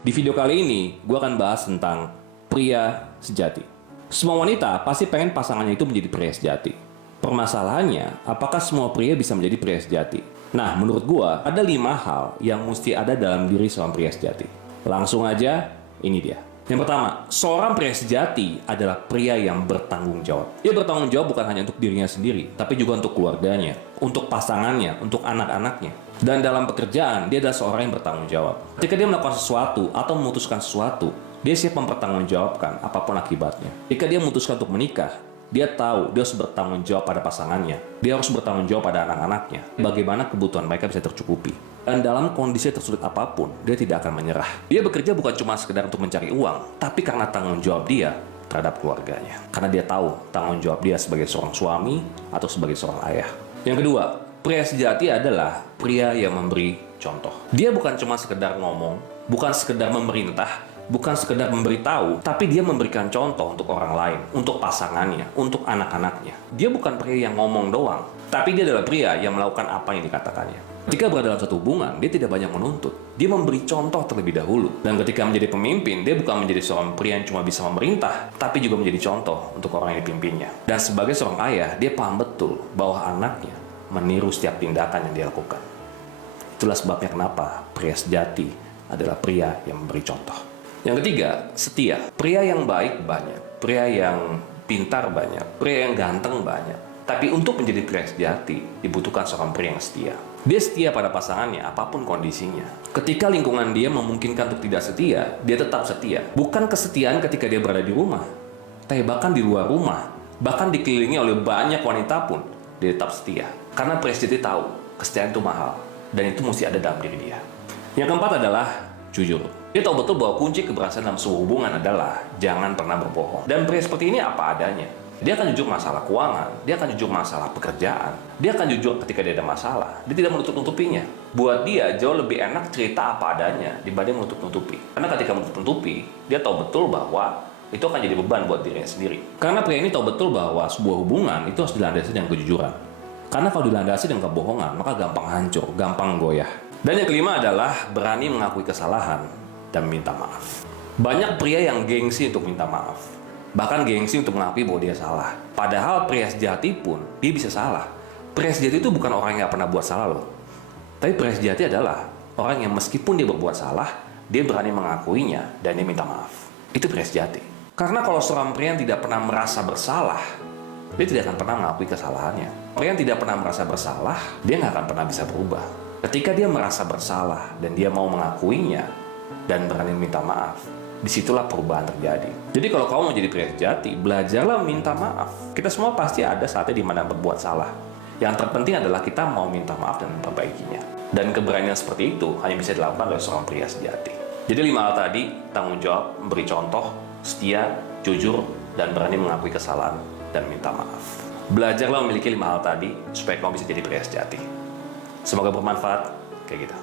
Di video kali ini, gue akan bahas tentang pria sejati. Semua wanita pasti pengen pasangannya itu menjadi pria sejati. Permasalahannya, apakah semua pria bisa menjadi pria sejati? Nah, menurut gue, ada 5 hal yang mesti ada dalam diri seorang pria sejati. Langsung aja, ini dia. Yang pertama, seorang pria sejati adalah pria yang bertanggung jawab. Dia bertanggung jawab bukan hanya untuk dirinya sendiri, tapi juga untuk keluarganya, untuk pasangannya, untuk anak-anaknya. Dan dalam pekerjaan, dia adalah seorang yang bertanggung jawab. Ketika dia melakukan sesuatu atau memutuskan sesuatu, dia siap mempertanggungjawabkan apapun akibatnya. Jika dia memutuskan untuk menikah, dia tahu dia harus bertanggung jawab pada pasangannya. Dia harus bertanggung jawab pada anak-anaknya. Bagaimana kebutuhan mereka bisa tercukupi. Dan dalam kondisi tersulit apapun, dia tidak akan menyerah. Dia bekerja bukan cuma sekedar untuk mencari uang, tapi karena tanggung jawab dia terhadap keluarganya. Karena dia tahu tanggung jawab dia sebagai seorang suami atau sebagai seorang ayah. Yang kedua, pria sejati adalah pria yang memberi contoh. Dia bukan cuma sekedar ngomong, bukan sekedar memerintah, bukan sekedar memberitahu, tapi dia memberikan contoh untuk orang lain, untuk pasangannya, untuk anak-anaknya. Dia bukan pria yang ngomong doang, tapi dia adalah pria yang melakukan apa yang dikatakannya. Ketika berada dalam satu hubungan, dia tidak banyak menuntut. Dia memberi contoh terlebih dahulu. Dan ketika menjadi pemimpin, dia bukan menjadi seorang pria yang cuma bisa memerintah, tapi juga menjadi contoh untuk orang yang dipimpinnya. Dan sebagai seorang ayah, dia paham betul bahwa anaknya meniru setiap tindakan yang dia lakukan. Itulah sebabnya kenapa pria sejati adalah pria yang memberi contoh. Yang ketiga, setia. Pria yang baik banyak, pria yang pintar banyak, pria yang ganteng banyak. Tapi untuk menjadi pria sejati, dibutuhkan seorang pria yang setia. Dia setia pada pasangannya, apapun kondisinya. Ketika lingkungan dia memungkinkan untuk tidak setia, dia tetap setia. Bukan kesetiaan ketika dia berada di rumah, tapi bahkan di luar rumah, bahkan dikelilingi oleh banyak wanita pun, dia tetap setia. Karena pria sejati tahu, kesetiaan itu mahal, dan itu mesti ada dalam diri dia. Yang keempat adalah jujur. Dia tahu betul bahwa kunci keberhasilan dalam sebuah hubungan adalah jangan pernah berbohong. Dan pria seperti ini apa adanya. Dia akan jujur masalah keuangan, dia akan jujur masalah pekerjaan, dia akan jujur ketika dia ada masalah. Dia tidak menutup-nutupinya. Buat dia jauh lebih enak cerita apa adanya dibanding menutup-nutupi. Karena ketika menutup-nutupi, dia tahu betul bahwa itu akan jadi beban buat dirinya sendiri. Karena pria ini tahu betul bahwa sebuah hubungan itu harus dilandasi dengan kejujuran. Karena kalau dilandasi dengan kebohongan, maka gampang hancur, gampang goyah. Dan yang kelima adalah berani mengakui kesalahan dan minta maaf. Banyak pria yang gengsi untuk minta maaf. Bahkan gengsi untuk mengakui bahwa dia salah. Padahal pria sejati pun, dia bisa salah. Pria sejati itu bukan orang yang gak pernah buat salah loh. Tapi pria sejati adalah orang yang meskipun dia berbuat salah, dia berani mengakuinya dan dia minta maaf. Itu pria sejati. Karena kalau seorang pria yang tidak pernah merasa bersalah, dia tidak akan pernah mengakui kesalahannya. Pria yang tidak pernah merasa bersalah, dia gak akan pernah bisa berubah. Ketika dia merasa bersalah dan dia mau mengakuinya dan berani minta maaf, disitulah perubahan terjadi. Jadi kalau kamu mau jadi pria sejati, belajarlah minta maaf. Kita semua pasti ada saatnya di mana berbuat salah. Yang terpenting adalah kita mau minta maaf dan memperbaikinya. Dan keberanian seperti itu hanya bisa dilakukan oleh seorang pria sejati. Jadi 5 hal tadi, tanggung jawab, memberi contoh, setia, jujur, dan berani mengakui kesalahan dan minta maaf. Belajarlah memiliki 5 hal tadi supaya kamu bisa jadi pria sejati. Semoga bermanfaat. Kayak gitu.